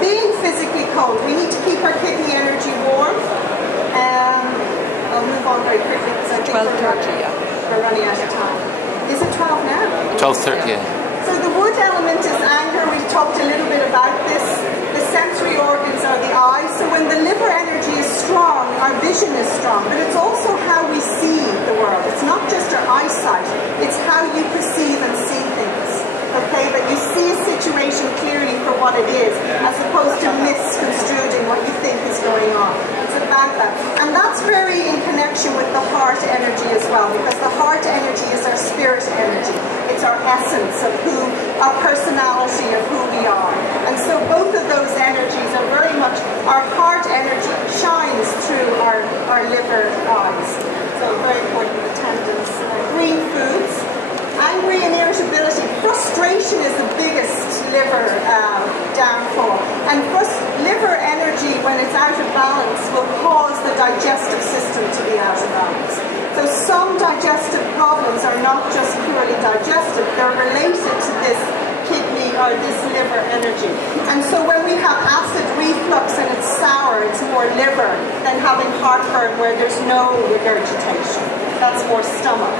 being physically cold, we need to keep our kidney energy warm. I'll move on very quickly because I think 12:30, we're running out of time. Is it 12 now? 12:30, yeah. So the wood element is anger. We've talked a little bit about this. The sensory organs are the eyes. So when the liver energy is strong, our vision is strong. But it's also how we see the world. It's not just our eyesight. It's how you perceive and see things. Okay, but you see a situation clearly for what it is, as opposed to misconstruing what you think is going on. It's about that. And that's very in connection with the heart energy as well, because the heart energy is our spirit energy. It's our essence of who, our personality of who we are. And so both of those energies are very much, our heart energy shines through our liver eyes. So very important attendance. Green foods. Angry and irritability. Frustration is the biggest liver downfall. And liver energy, when it's out of balance, will cause the digestive system to be out of balance. So some digestive problems are not just purely digestive, they're related to this kidney or this liver energy. And so when we have acid reflux and it's sour, it's more liver than having heartburn where there's no regurgitation. That's more stomach.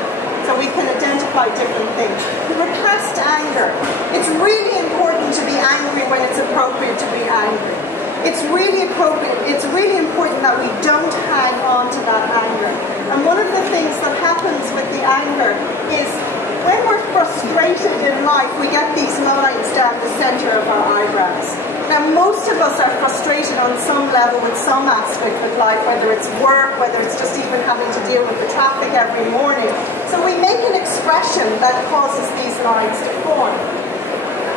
So we can identify different things. Repressed anger. It's really important to be angry when it's appropriate to be angry. It's really appropriate. It's really important that we don't hang on to that anger. And one of the things that happens with the anger is when we're frustrated in life, we get these lines down the center of our eyebrows. Now, most of us are frustrated on some level with some aspect of life, whether it's work, whether it's just even having to deal with the traffic every morning. So we make an expression that causes these lines to form.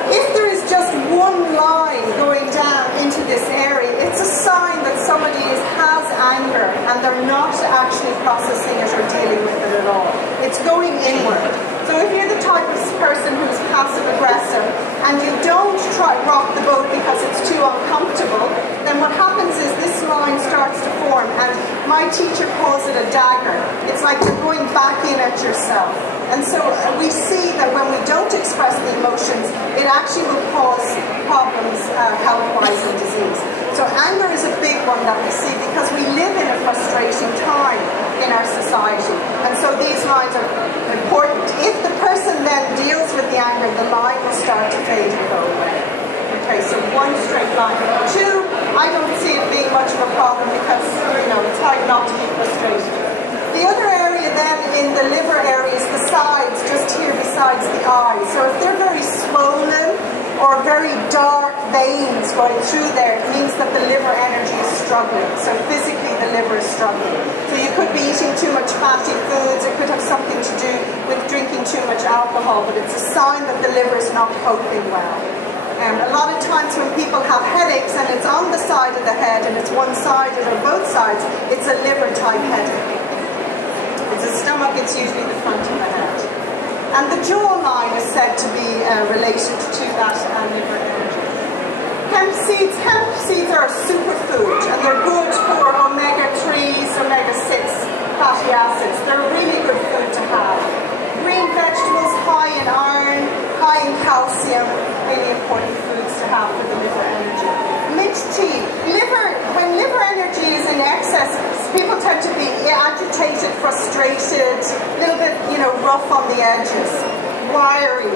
If there is just one line going down into this area, it's a sign that somebody has anger and they're not actually processing it or dealing with it at all. It's going inward. So if you're the type of person who's passive-aggressive and you don't try rock the boat because it's too uncomfortable, then what happens is this line starts to form, and my teacher calls it a dagger. It's like you're going back in at yourself. And so we see that when we don't express the emotions, it actually will cause problems health-wise and disease. So anger is a big one that we see because we live in a frustrating time in our society. And so these lines are important. If the person then deals with the anger, the line will start to fade and go away. Okay, so one straight line. Two, I don't see it being much of a problem because, it's hard not to be frustrated. The other area then in the liver area is the sides, just here besides the eyes. So if they're very swollen or very dark veins going through there, it means that the liver energy is struggling. So physically the liver is struggling. So you could be eating too much fatty foods, it could have something to do with drinking too much alcohol, but it's a sign that the liver is not coping well. A lot of times when people have headaches and it's on the side of the head and it's one-sided or both sides, it's a liver type headache. It's a stomach, it's usually the front of the head. And the jawline is said to be related to that liver energy. Hemp seeds are a superfood and they're good for omega-3s, omega-6 fatty acids. They're really good food to have. Green vegetables, high in iron, high in calcium, really important foods to have for the liver energy. Mint tea. When liver energy is in excess, people tend to be agitated, frustrated, a little bit, rough on the edges, wiry.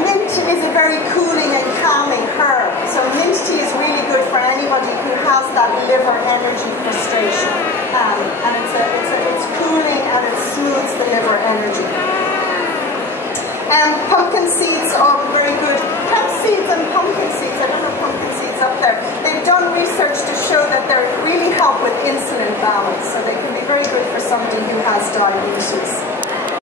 Mint is a very cooling and calming herb. So mint tea is really good for anybody who has that liver energy frustration. And it's cooling and it smooths the liver energy. Pumpkin seeds are very good. Hemp seeds and pumpkin seeds, I don't have pumpkin seeds up there. They've done research to show that they really help with insulin balance. So they can be very good for somebody who has diabetes.